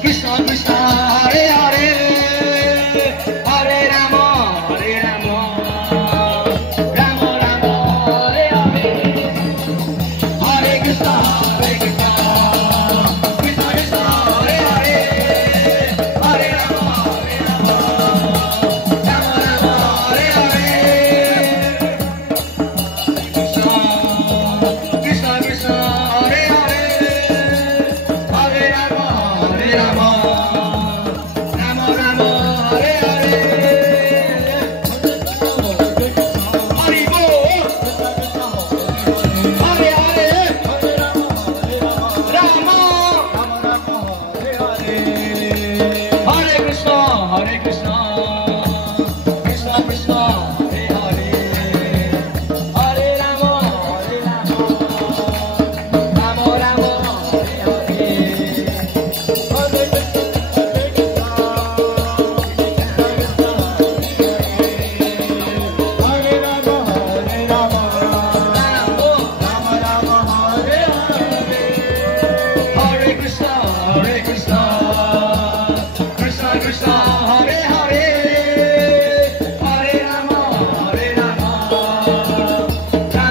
Krishna Krishna Hare Hare Hare Rama Rama Rama Hare Hare Hare Krishna Krishna Krishna Hare Hare Hare Rama Rama Rama Hare Hare Krishna Krishna Hare Hare Hare Rama Rama Rama Hare Hare Hari Bol Hare Hare Rama Hare Krishna Krishna Krishna Hare Hare Hare Rama Rama Rama Hare Hare Hare Krishna Krishna Krishna Hare Hare Hare Rama Rama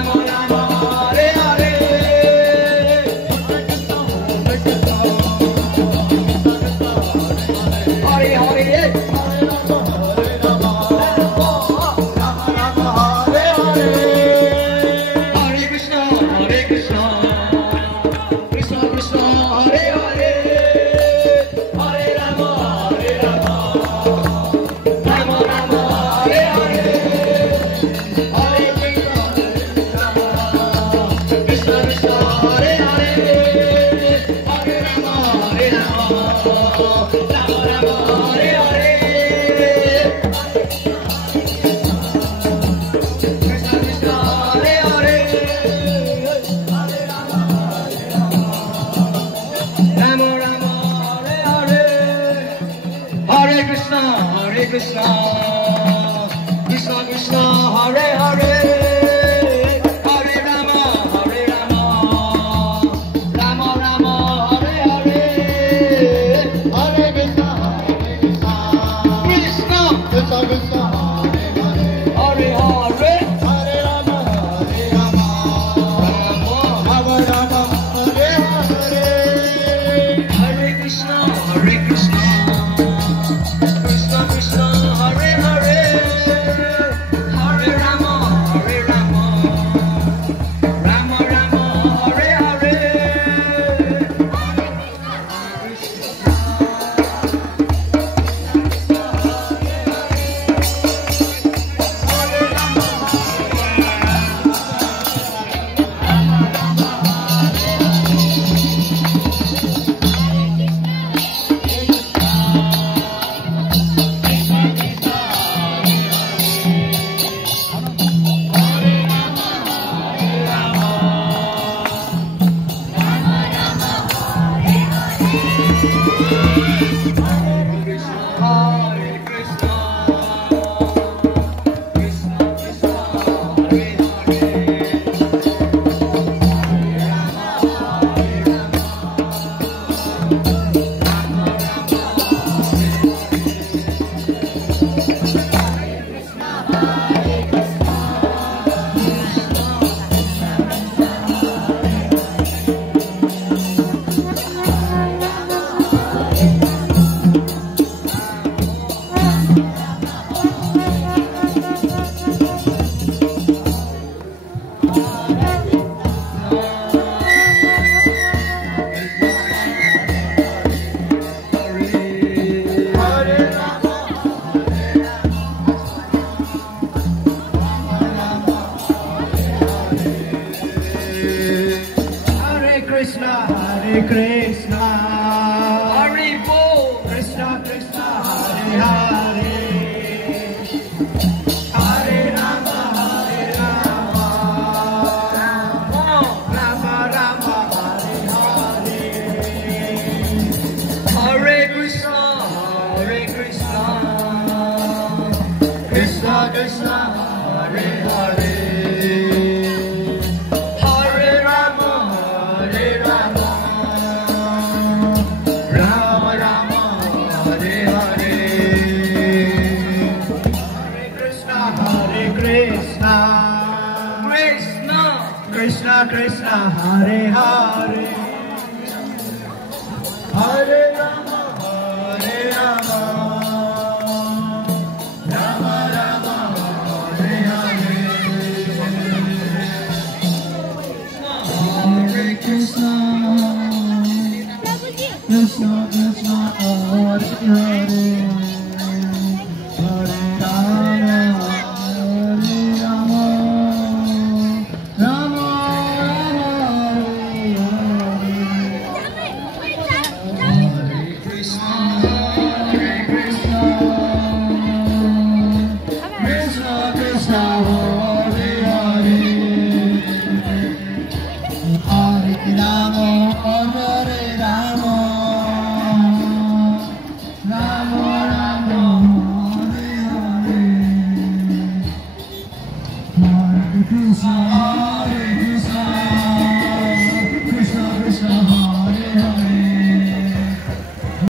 Rama Hare Hare Hare Hare Hare Krishna Krishna Krishna Hare Hare Hare Rama Rama Rama Hare Hare Hare Krishna Krishna Hare Hare Hare Rama Rama Rama Hare Hare Krishna Krishna Hare Hare Rama Rama Hare Hare Hare Krishna Krishna Krishna Hare Hare Hare Rama Rama Rama Hare Hare Hare Krishna Krishna Krishna Hare Hare Hare Rama Rama Rama Hare Hare Hare Krishna Krishna Krishna Hare Hare Hare Rama Rama Rama Hare Hare Hare Krishna Krishna Krishna Hare Hare Krishna Hare Bol Krishna Krishna Hare Hare Hare Rama Rama Rama Hare Hare Hare Krishna Krishna Krishna Hare Hare Hare Rama Hare Hare, Hare Rama, Hare Rama, Rama Rama, Hare Hare, Hare Krishna, Krishna Krishna, Hare Hare, Hare Rama, Hare Rama, Rama Rama, Hare Hare, Hare Krishna.